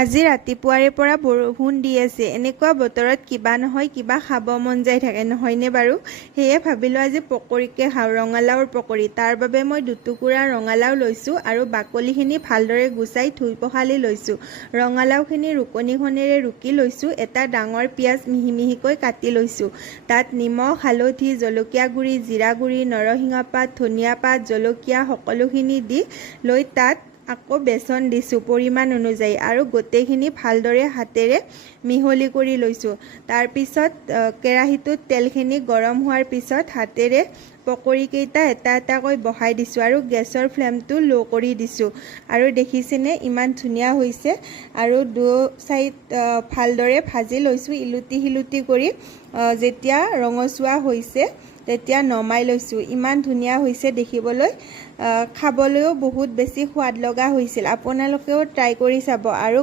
আজি ৰাতিপুৱাৰে পৰা বৰষুণ দি আছে। এনেকুৱা বতৰত কিবা নহয় কিবা খাব মন যায় থাকে, নহয়নে বাৰু? সেয়ে ভাবিলোঁ আজি পকৰীকে খাওঁ, ৰঙালাওৰ পকৰী। তাৰ বাবে মই দুটুকুৰা ৰঙালাও লৈছোঁ আৰু বাকলিখিনি ভালদৰে গুচাই ধুই পখালি লৈছোঁ। ৰঙালাওখিনি ৰুকনিখনেৰে ৰুকি লৈছোঁ। এটা ডাঙৰ পিঁয়াজ মিহি মিহিকৈ কাটি লৈছোঁ। তাত নিমখ, হালধি, জলকীয়া গুড়ি, জিৰা গুড়ি, নৰসিংহ পাত, ধনিয়া পাত, জলকীয়া সকলোখিনি দি লৈ তাত আকৌ বেচন দিছোঁ পৰিমাণ অনুযায়ী আৰু গোটেইখিনি ভালদৰে হাতেৰে মিহলি কৰি লৈছোঁ। তাৰপিছত কেৰাহীটোত তেলখিনি গৰম হোৱাৰ পিছত হাতেৰে পকৰীকেইটা এটা এটাকৈ বহাই দিছোঁ আৰু গেছৰ ফ্লেমটো ল' কৰি দিছোঁ। আৰু দেখিছেনে ইমান ধুনীয়া হৈছে। আৰু দু চাইড ভালদৰে ভাজি লৈছোঁ ইলুটি শিলুটি কৰি। যেতিয়া ৰঙচুৱা হৈছে তেতিয়া নমাই লৈছোঁ। ইমান ধুনীয়া হৈছে দেখিবলৈ, খাবলৈও বহুত বেছি সোৱাদ লগা হৈছিল। আপোনালোকেও ট্ৰাই কৰি চাব আৰু